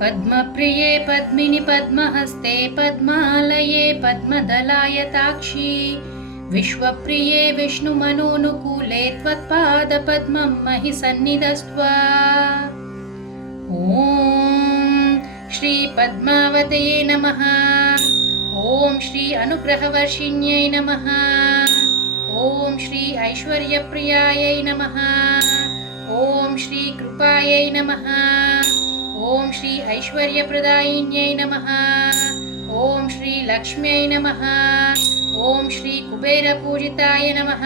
पद्मप्रिये पद्मिनि पद्महस्ते पद्मालये पद्मदलायताक्षी विश्वप्रिये विष्णुमनोनुकूले त्वत्पादपद्मं महि सन्निधस्त्वा ॐ श्रीपद्मावतये नमः ॐ श्री अनुग्रहवर्षिण्यै नमः ॐ श्री ऐश्वर्यप्रियायै नमः ॐ श्रीकृपायै नमः। ॐ श्री ऐश्वर्यप्रदायिन्यै नमः। ॐ श्रीलक्ष्म्यै नमः। ॐ श्रीकुबेरपूजिताय नमः।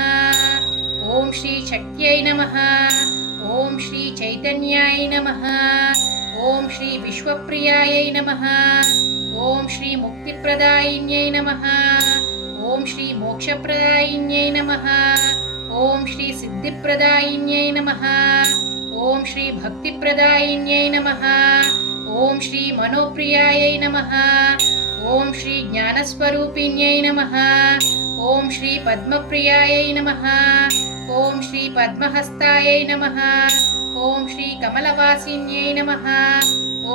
ॐ श्रीशक्त्यै नमः। ॐ श्रीचैतन्याय नमः। ॐ श्रीविश्वप्रियायै नमः। ॐ श्रीमुक्तिप्रदायिन्यै नमः। ॐ श्रीमोक्षप्रदायिन्यै नमः। ॐ श्री सिद्धिप्रदायिन्यै नमः। ॐ श्री भक्तिप्रदायिन्यै नमः। ॐ श्री मनोप्रियायै नमः। ॐ श्री ज्ञानस्वरूपिण्यै नमः। ॐ श्री पद्मप्रियायै नमः। ॐ श्री पद्महस्तायै नमः। ॐ श्री कमलवासिन्यै नमः।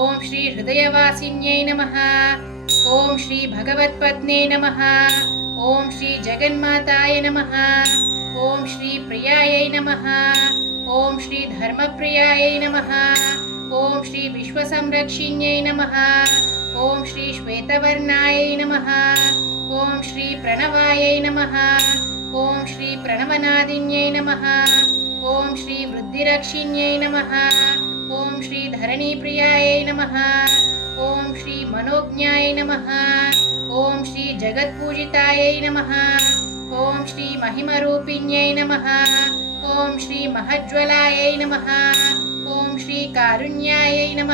ॐ श्री हृदयवासिन्यै नमः। ॐ श्री भगवत्पत्ने नमः ॐ श्री जगन्माताय नमः ॐ श्री प्रियायै नमः ॐ श्री धर्मप्रियायै नमः ॐ श्री विश्वसंरक्षिण्यै नमः ॐ श्री श्वेतवर्णायै नमः ॐ श्री प्रणवायै नमः ॐ श्री प्रणवनादिन्यै नमः ॐ श्री वृद्धिरक्षिण्यै नमः ॐ श्री धरणीप्रियायै नमः ॐ श्री मनोज्ञाय नमः ఓం శ్రీ జగత్పూజితాయై నమ ఓం శ్రీ మహిమరూపిణ్యై నమ ఓం శ్రీ మహజ్వలాయై నమ ఓం శ్రీ కారుణ్యాయై నమ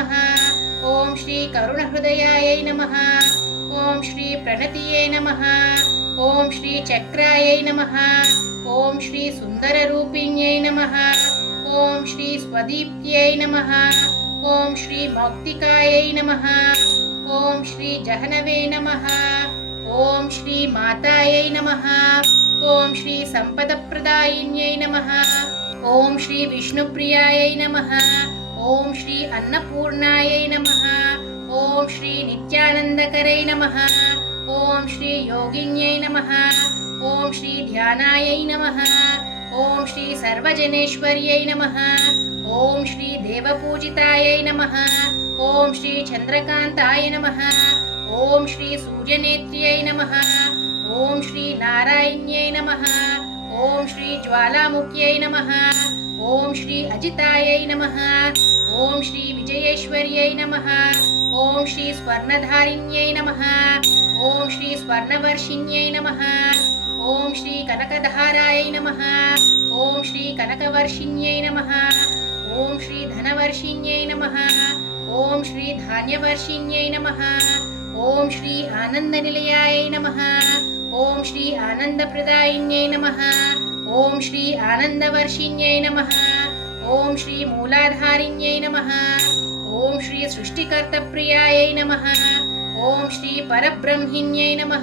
ఓం శ్రీ కరుణహృదయాయై నమ ఓం శ్రీ ప్రణతియై నమ ఓం శ్రీ చక్రాయై నమ ఓం శ్రీ సుందరరూపిణ్యై నమ ఓం శ్రీ స్వదీప్త్యై నమ ఓం శ్రీ మౌక్తికాయై నమ ఓం శ్రీ జహనవే నమ. ఓం శ్రీ మాతాయై నమ. ఓం శ్రీ సంపదప్రదాయిన్యై నమ. ఓం శ్రీ విష్ణుప్రియాయై నమ. ఓం శ్రీ అన్నపూర్ణాయై నమ. ఓం శ్రీ నిత్యానందకరై నమ. ఓం శ్రీ యోగిన్యై నమ. ఓం శ్రీ ధ్యానాయై నమ. ఓం శ్రీ సర్వజనేశ్వర్యై నమ. ఓం శ్రీ దేవపూజితాయై నమ ఓం శ్రీ చంద్రకాంతాయ నమ ఓం శ్రీ సూర్యనేత్ర్యై నమ ఓం శ్రీ నారాయణ్యై నమ ఓం శ్రీ జ్వాలాముఖ్యై నమ ఓం శ్రీ అజితాయై నమ ఓం శ్రీ విజయేశ్వర్యై నమ ఓం శ్రీ స్వర్ణధారిణ్యై నమ ఓం శ్రీ స్వర్ణవర్షిణ్యై నమ ఓం శ్రీ కనకధారాయ నమ ఓం శ్రీ కనకవర్షిణ్యై నమ ఓం శ్రీ ధనవర్షిణ్యై నమ ఓం శ్రీ ధాన్యవర్షిణ్యై నమ ఓం శ్రీ ఆనంద నిలయాయ నమ ఓం శ్రీ ఆనందప్రదాయిన్యై నమ ఓం శ్రీ ఆనందవర్షిణ్యై నమ ఓం శ్రీ మూలాధారిణ్యై నమ ఓం శ్రీ సృష్టికర్తప్రియాయై నమ ఓం శ్రీ పరబ్రహ్మిణ్యై నమ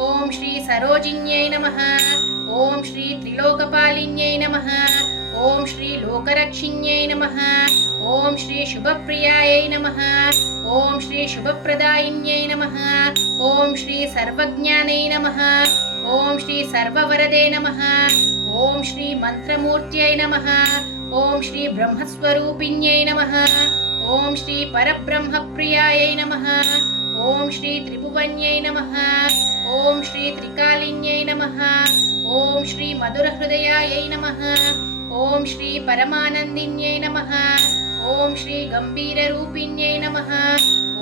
ఓం శ్రీ సరోజిన్యై నమ ఓం శ్రీ త్రిలోకపాలిన్యై నమ ఓం శ్రీ లోకరక్షిణ్యై నమ ఓం శ్రీ శుభప్రియాయై నమ ఓం శ్రీ శుభప్రదాయిన్యై నమ ఓం శ్రీ సర్వజ్ఞానై నమ ఓం శ్రీ సర్వవరదే నమ ఓం శ్రీ మంత్రమూర్త్యై నమ ఓం శ్రీ బ్రహ్మస్వరూపిణ్యై నమ ఓం శ్రీ పరబ్రహ్మప్రియాయై నమ ఓం శ్రీ త్రిభువన్యై నమ ఓం శ్రీ త్రికాలిన్యై నమ ఓం శ్రీ మధురహృదయాయై నమ ஓம் ஸ்ரீ பரமானந்தின்யை நமः ஓம் ஸ்ரீ கம்பீரரூபிண்யை நமः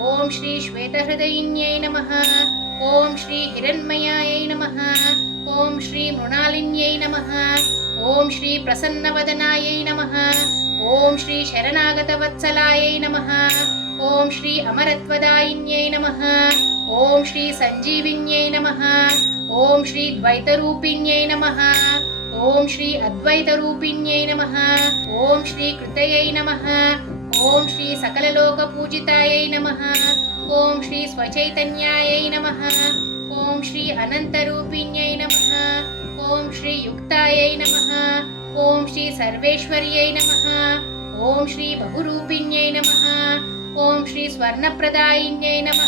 ஓம் ஸ்ரீ ஸ்வேதஹிருதயின்யை நமः ஓம் ஸ்ரீ ஹிரண்மயாயை நமः ஓம் ஸ்ரீ மிருணாலின்யை நமः ஓம் ஸ்ரீ பிரசன்னவதனாயை நமः ஓம் ஸ்ரீ சரணாகதவத்சலாயை நமः ஓம் ஸ்ரீ அமரத்வதாயின்யை நமः ஓம் ஸ்ரீ சஞ்சீவின்யை நமः ஓம் ஸ்ரீ துவைதரூபிண்யை நமः ఓం శ్రీ అద్వైత రూపిణ్యై నమ ఓం శ్రీ కృతయై నమ ఓం శ్రీ సకలలోక పూజితాయై నమ ఓం శ్రీ స్వచైతన్యాయై నమ ఓం శ్రీ అనంతరూపిణ్యై నమ ఓం శ్రీ యుక్తాయై నమ ఓం శ్రీ సర్వేశ్వర్యై నమ ఓం శ్రీ బహురూపిణ్యై నమ ఓం శ్రీ స్వర్ణప్రదాయిన్యై నమ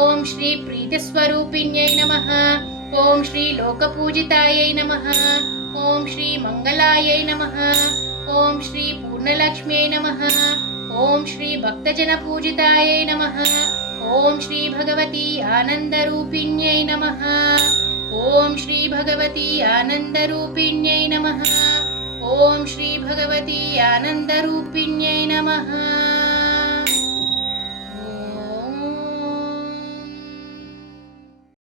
ఓం శ్రీ ప్రీతిస్వరూపిణ్యై నమ ॐ श्री लोकपूजितायै नमः, ॐ श्री मङ्गलायै नमः, ॐ श्री पूर्णलक्ष्म्यै नमः, ॐ श्री भक्तजनपूजितायै नमः, ॐ श्री भगवती आनन्दरूपिण्यै नमः, ॐ श्री भगवती आनन्दरूपिण्यै नमः, ॐ श्री भगवती आनन्दरूपिण्यै नमः।